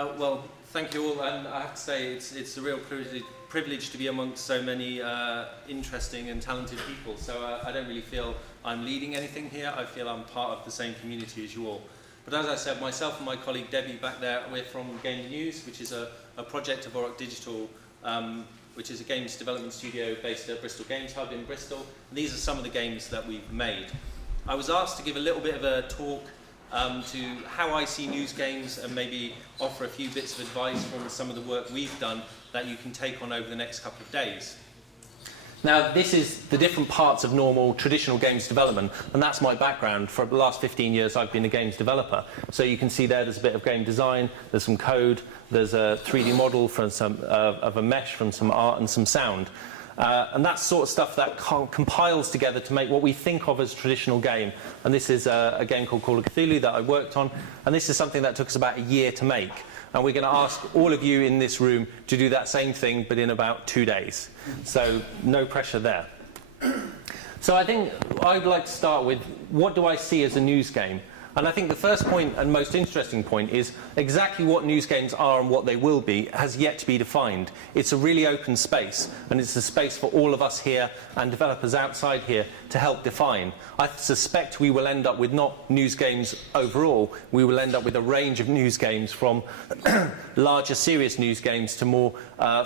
Well, thank you all, and I have to say it's a real privilege to be amongst so many interesting and talented people. So I don't really feel I'm leading anything here. I feel I'm part of the same community as you all. But as I said, myself and my colleague Debbie back there, we're from Game News, which is a project of Auroch Digital, which is a games development studio based at Bristol Games Hub in Bristol. And these are some of the games that we've made. I was asked to give a little bit of a talk to how I see news games and maybe offer a few bits of advice from some of the work we've done that you can take on over the next couple of days. Now, this is the different parts of normal traditional games development, and that's my background. For the last 15 years, I've been a games developer. So you can see there's a bit of game design, there's some code, there's a 3D model from of a mesh from some art and some sound. And that's sort of stuff that compiles together to make what we think of as a traditional game. And this is a game called Call of Cthulhu that I worked on, and this is something that took us about a year to make. And we're going to ask all of you in this room to do that same thing, but in about 2 days. So no pressure there. So I think I'd like to start with, what do I see as a news game? And I think the first point and most interesting point is exactly what news games are and what they will be has yet to be defined. It's a really open space, and it's a space for all of us here and developers outside here to help define. I suspect we will end up with not news games overall, we will end up with a range of news games, from larger serious news games to more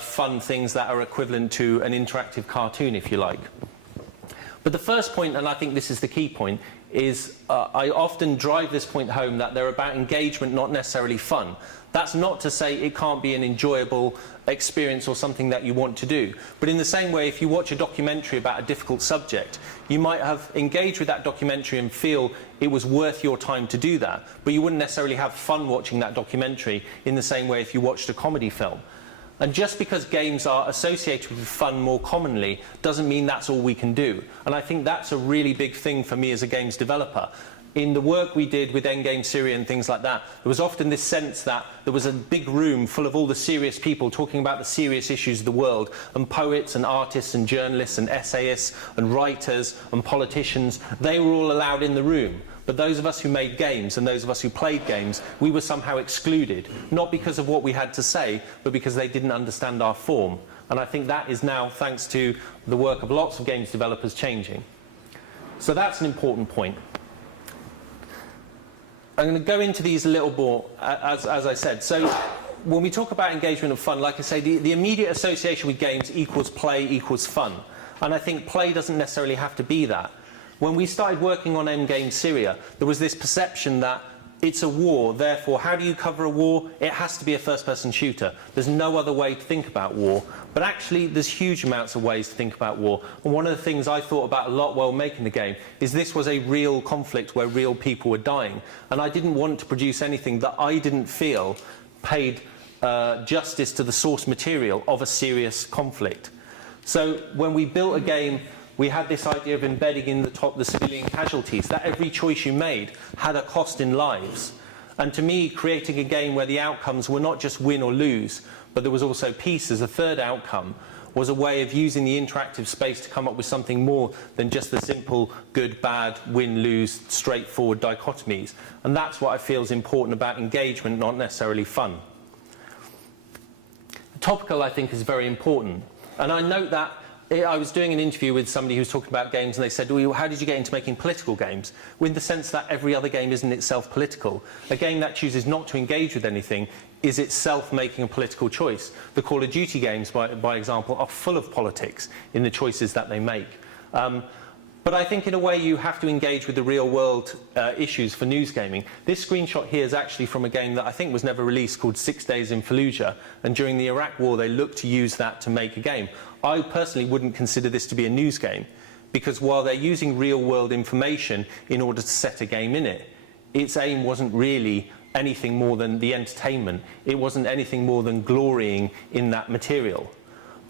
fun things that are equivalent to an interactive cartoon, if you like. But the first point, and I think this is the key point, is I often drive this point home that they're about engagement, not necessarily fun. That's not to say it can't be an enjoyable experience or something that you want to do. But in the same way, if you watch a documentary about a difficult subject, you might have engaged with that documentary and feel it was worth your time to do that. But you wouldn't necessarily have fun watching that documentary in the same way if you watched a comedy film. And just because games are associated with fun more commonly doesn't mean that's all we can do. And I think that's a really big thing for me as a games developer. In the work we did with Endgame Syria and things like that, there was often this sense that there was a big room full of all the serious people talking about the serious issues of the world, and poets and artists and journalists and essayists and writers and politicians, they were all allowed in the room. But those of us who made games and those of us who played games, we were somehow excluded, not because of what we had to say, but because they didn't understand our form. And I think that is now, thanks to the work of lots of games developers, changing. So that's an important point. I'm going to go into these a little more, as I said. So when we talk about engagement and fun, like I say, the immediate association with games equals play equals fun. And I think play doesn't necessarily have to be that. When we started working on Endgame Syria, there was this perception that it's a war, therefore how do you cover a war? It has to be a first-person shooter. There's no other way to think about war. But actually, there's huge amounts of ways to think about war. And one of the things I thought about a lot while making the game is this was a real conflict where real people were dying. And I didn't want to produce anything that I didn't feel paid justice to the source material of a serious conflict. So when we built a game, we had this idea of embedding in the top the civilian casualties, that every choice you made had a cost in lives. And to me, creating a game where the outcomes were not just win or lose, but there was also peace as a third outcome, was a way of using the interactive space to come up with something more than just the simple good, bad, win, lose, straightforward dichotomies. And that's what I feel is important about engagement, not necessarily fun. Topical, I think, is very important. And I note that I was doing an interview with somebody who was talking about games, and they said, well, how did you get into making political games? With the sense that every other game isn't itself political. A game that chooses not to engage with anything is itself making a political choice. The Call of Duty games, by example, are full of politics in the choices that they make. But I think in a way you have to engage with the real world issues for news gaming. This screenshot here is actually from a game that I think was never released called 6 Days in Fallujah, and during the Iraq War they looked to use that to make a game. I personally wouldn't consider this to be a news game, because while they're using real world information in order to set a game in it, its aim wasn't really anything more than the entertainment. It wasn't anything more than glorying in that material.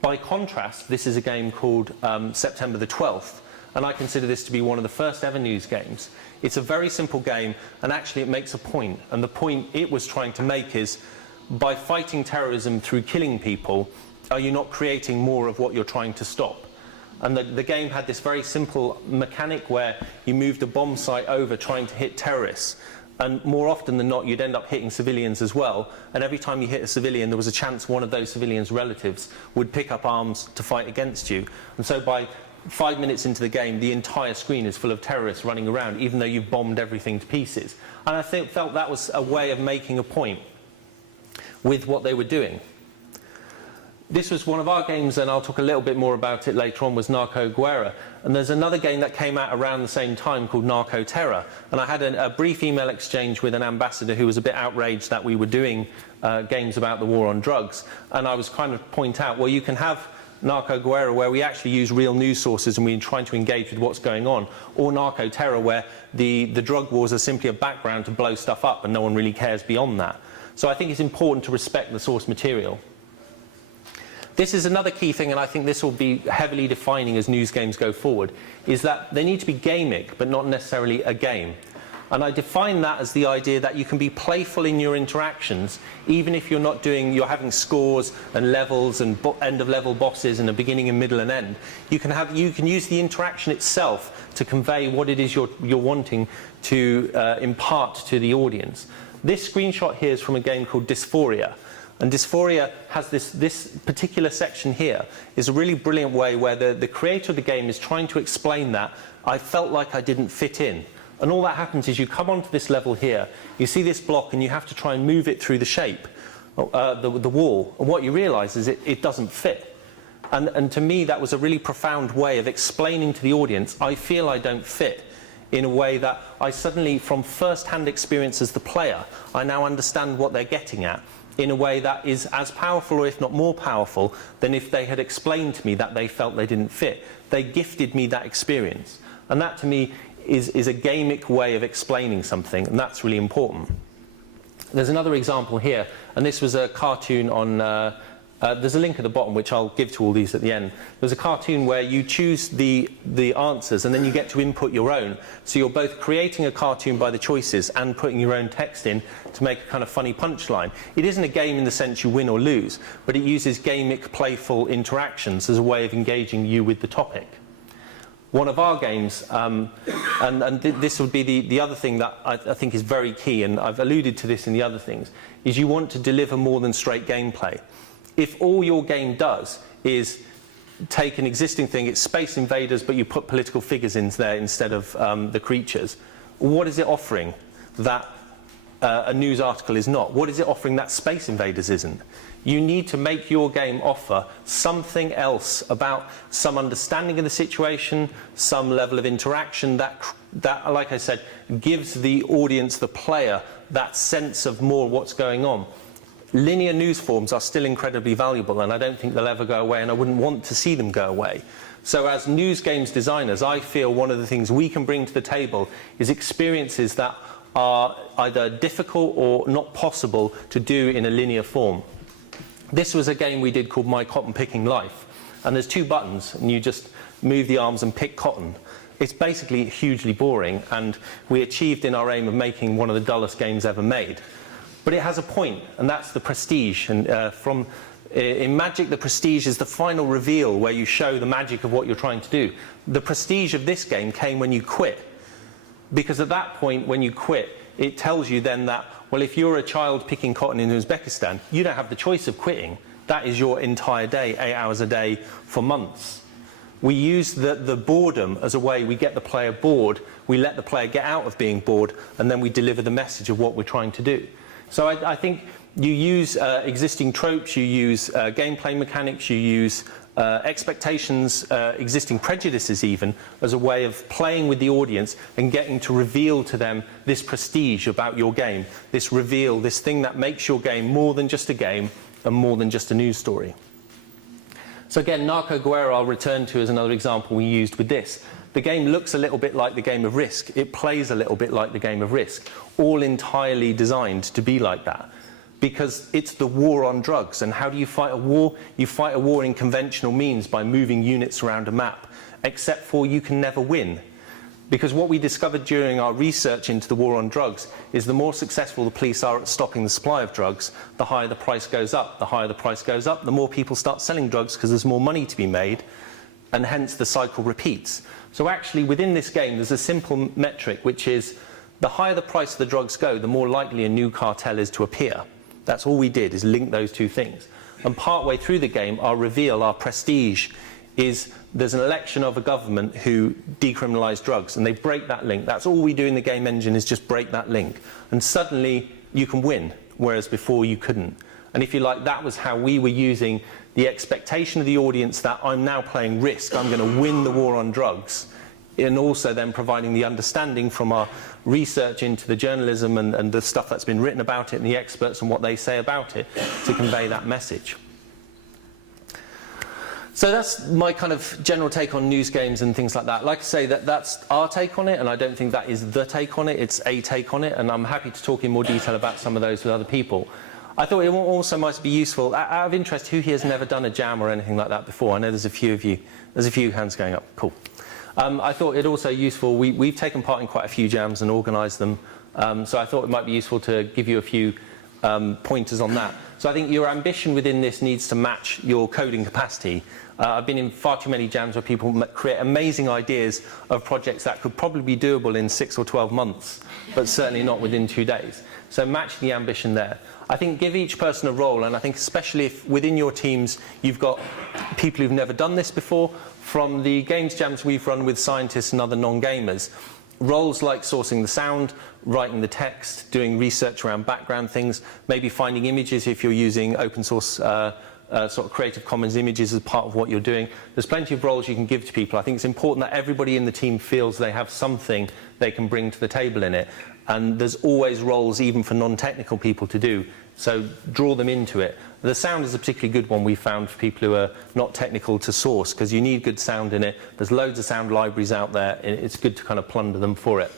By contrast, this is a game called September the 12th, and I consider this to be one of the first ever news games. It's a very simple game, and actually it makes a point. And the point it was trying to make is, by fighting terrorism through killing people, are you not creating more of what you're trying to stop? And the game had this very simple mechanic where you moved a bomb site over trying to hit terrorists. And more often than not, you'd end up hitting civilians as well. And every time you hit a civilian, there was a chance one of those civilians' relatives would pick up arms to fight against you. And so by 5 minutes into the game, the entire screen is full of terrorists running around, even though you've bombed everything to pieces. And I felt that was a way of making a point with what they were doing. This was one of our games, and I'll talk a little bit more about it later on, was Narco Guerra. And there's another game that came out around the same time called Narco Terror. And I had a brief email exchange with an ambassador who was a bit outraged that we were doing games about the war on drugs. And I was kind of point out, well, you can have Narco Guerra, where we actually use real news sources and we're trying to engage with what's going on, or Narco Terror, where the drug wars are simply a background to blow stuff up and no one really cares beyond that. So I think it's important to respect the source material. This is another key thing, and I think this will be heavily defining as news games go forward, is that they need to be gamic, but not necessarily a game. And I define that as the idea that you can be playful in your interactions, even if you're having scores and levels and end-of-level bosses and a beginning and middle and end. You can use the interaction itself to convey what it is you're wanting to impart to the audience. This screenshot here is from a game called Dysphoria. And Dysphoria has this particular section here is a really brilliant way where the creator of the game is trying to explain that I felt like I didn't fit in. And all that happens is you come onto this level here, you see this block and you have to try and move it through the shape, the wall. And what you realise is it doesn't fit. And to me that was a really profound way of explaining to the audience, I feel I don't fit, in a way that I suddenly, from first-hand experience as the player, I now understand what they're getting at, in a way that is as powerful, or if not more powerful, than if they had explained to me that they felt they didn't fit. They gifted me that experience. And that, to me, is a gamic way of explaining something, and that's really important. There's another example here, and this was a cartoon on... there's a link at the bottom, which I'll give to all these at the end. There's a cartoon where you choose the answers, and then you get to input your own. So you're both creating a cartoon by the choices and putting your own text in to make a kind of funny punchline. It isn't a game in the sense you win or lose, but it uses gamic, playful interactions as a way of engaging you with the topic. One of our games, and this would be the other thing that I think is very key, and I've alluded to this in the other things, is you want to deliver more than straight gameplay. If all your game does is take an existing thing, it's Space Invaders, but you put political figures in there instead of the creatures, what is it offering that a news article is not? What is it offering that Space Invaders isn't? You need to make your game offer something else, about some understanding of the situation, some level of interaction that, like I said, gives the audience, the player, that sense of more what's going on. Linear news forms are still incredibly valuable, and I don't think they'll ever go away, and I wouldn't want to see them go away. So as news games designers, I feel one of the things we can bring to the table is experiences that are either difficult or not possible to do in a linear form. This was a game we did called My Cotton Picking Life, and there's 2 buttons, and you just move the arms and pick cotton. It's basically hugely boring, and we achieved in our aim of making one of the dullest games ever made. But it has a point, and that's the prestige. And in Magic, the prestige is the final reveal where you show the magic of what you're trying to do. The prestige of this game came when you quit. Because at that point, when you quit, it tells you then that, well, if you're a child picking cotton in Uzbekistan, you don't have the choice of quitting. That is your entire day, 8 hours a day for months. We use the boredom as a way we get the player bored, we let the player get out of being bored, and then we deliver the message of what we're trying to do. So I think you use existing tropes, you use gameplay mechanics, you use expectations, existing prejudices even, as a way of playing with the audience and getting to reveal to them this prestige about your game, this reveal, this thing that makes your game more than just a game and more than just a news story. So again, Narco Guerra I'll return to as another example we used with this. The game looks a little bit like the game of Risk. It plays a little bit like the game of Risk, all entirely designed to be like that. Because it's the war on drugs. And how do you fight a war? You fight a war in conventional means by moving units around a map, except for you can never win. Because what we discovered during our research into the war on drugs is the more successful the police are at stopping the supply of drugs, the higher the price goes up. The higher the price goes up, the more people start selling drugs because there's more money to be made, and hence the cycle repeats. So actually within this game there's a simple metric, which is the higher the price of the drugs go, the more likely a new cartel is to appear. That's all we did, is link those two things. And partway through the game, our reveal, our prestige, is there's an election of a government who decriminalise drugs, and they break that link. That's all we do in the game engine, is just break that link. And suddenly you can win, whereas before you couldn't. And if you like, that was how we were using the expectation of the audience that I'm now playing Risk, I'm going to win the war on drugs, and also then providing the understanding from our research into the journalism and the stuff that's been written about it and the experts and what they say about it to convey that message. So that's my kind of general take on news games and things like that. Like I say, that's our take on it, and I don't think that is the take on it, it's a take on it, and I'm happy to talk in more detail about some of those with other people. I thought it also might be useful, out of interest, who here has never done a jam or anything like that before? I know there's a few of you, there's a few hands going up, cool. I thought it also useful, we've taken part in quite a few jams and organised them, so I thought it might be useful to give you a few pointers on that. So I think your ambition within this needs to match your coding capacity. I've been in far too many jams where people create amazing ideas of projects that could probably be doable in 6 or 12 months, but certainly not within 2 days. So match the ambition there. I think give each person a role, and I think especially if within your teams you've got people who've never done this before, from the games jams we've run with scientists and other non-gamers, roles like sourcing the sound, writing the text, doing research around background things, maybe finding images if you're using open source sort of Creative Commons images as part of what you're doing. There's plenty of roles you can give to people. I think it's important that everybody in the team feels they have something they can bring to the table in it. And there's always roles, even for non-technical people, to do. So draw them into it. The sound is a particularly good one we found for people who are not technical to source, because you need good sound in it. There's loads of sound libraries out there. It's good to kind of plunder them for it.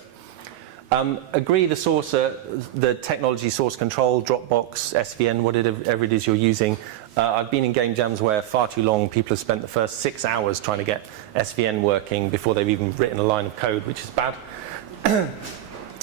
Agree the source, the technology source control, Dropbox, SVN, whatever it is you're using. I've been in game jams where far too long people have spent the first 6 hours trying to get SVN working before they've even written a line of code, which is bad.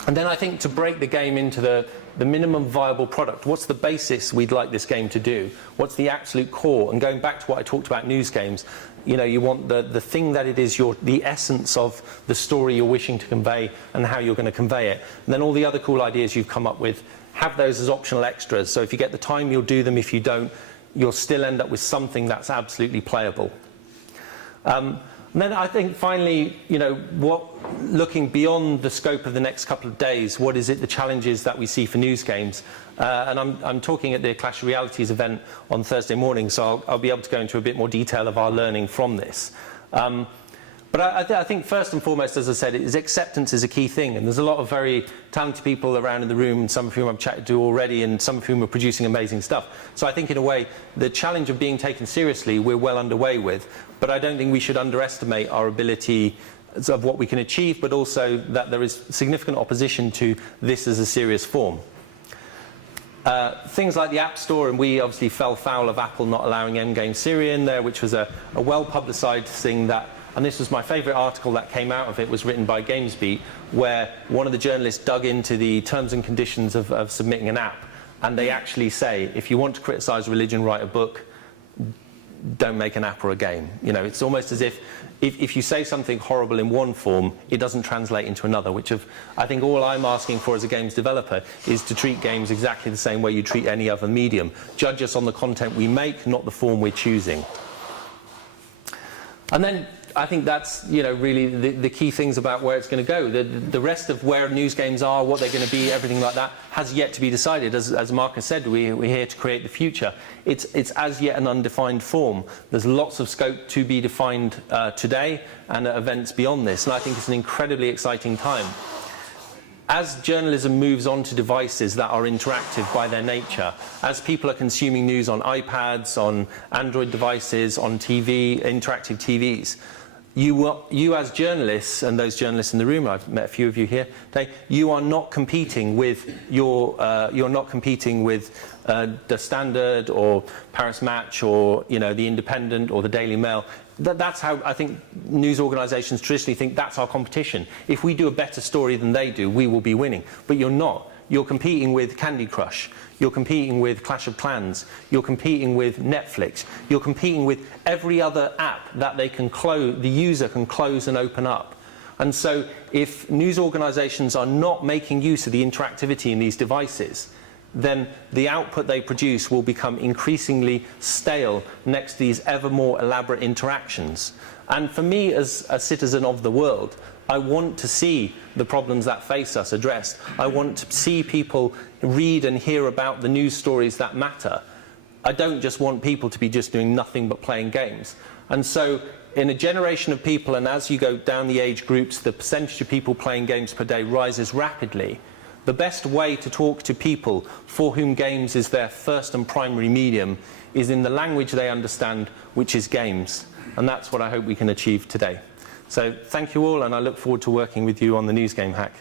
And then I think to break the game into the minimum viable product, what's the basis we'd like this game to do? What's the absolute core? And going back to what I talked about news games, you know, you want the thing that it is, the essence of the story you're wishing to convey and how you're going to convey it. And then all the other cool ideas you've come up with, have those as optional extras. So if you get the time, you'll do them. If you don't, you'll still end up with something that's absolutely playable. And then I think finally, you know, looking beyond the scope of the next couple of days, what is it, the challenges that we see for news games? And I'm talking at the Clash of Realities event on Thursday morning, so I'll be able to go into a bit more detail of our learning from this. But I think first and foremost, as I said, acceptance is a key thing, and there's a lot of very talented people around in the room, some of whom I've chatted to already, and some of whom are producing amazing stuff. So I think in a way, the challenge of being taken seriously, we're well underway with, but I don't think we should underestimate our ability of what we can achieve, but also that there is significant opposition to this as a serious form. Things like the App Store, and we obviously fell foul of Apple not allowing M-Game Syria in there, which was a well-publicised thing that, and this was my favourite article that came out of it, was written by GamesBeat, where one of the journalists dug into the terms and conditions of submitting an app, and they actually say, if you want to criticise religion, write a book, don't make an app or a game. You know, it's almost as if you say something horrible in one form, it doesn't translate into another, which I think all I'm asking for as a games developer is to treat games exactly the same way you treat any other medium. Judge us on the content we make, not the form we're choosing. And then I think that's, you know, really the key things about where it's going to go. The rest of where news games are, what they're going to be, everything like that, has yet to be decided. As Marcus said, we're here to create the future. It's as yet an undefined form. There's lots of scope to be defined today and at events beyond this, and I think it's an incredibly exciting time. As journalism moves on to devices that are interactive by their nature, as people are consuming news on iPads, on Android devices, on TV, interactive TVs, you as journalists, and those journalists in the room, I've met a few of you here today, you are not competing with you're not competing with the Standard or Paris Match or, you know, the Independent or the Daily Mail. That's how I think news organisations traditionally think that's our competition. If we do a better story than they do, we will be winning. But you're not. You're competing with Candy Crush. You're competing with Clash of Clans. You're competing with Netflix. You're competing with every other app that they can close, the user can close and open up. And so if news organisations are not making use of the interactivity in these devices, then the output they produce will become increasingly stale next to these ever more elaborate interactions. And for me, as a citizen of the world, I want to see the problems that face us addressed. I want to see people read and hear about the news stories that matter. I don't just want people to be just doing nothing but playing games. And so in a generation of people, and as you go down the age groups, the percentage of people playing games per day rises rapidly. The best way to talk to people for whom games is their first and primary medium is in the language they understand, which is games. And that's what I hope we can achieve today. So thank you all, and I look forward to working with you on the News Game Hack.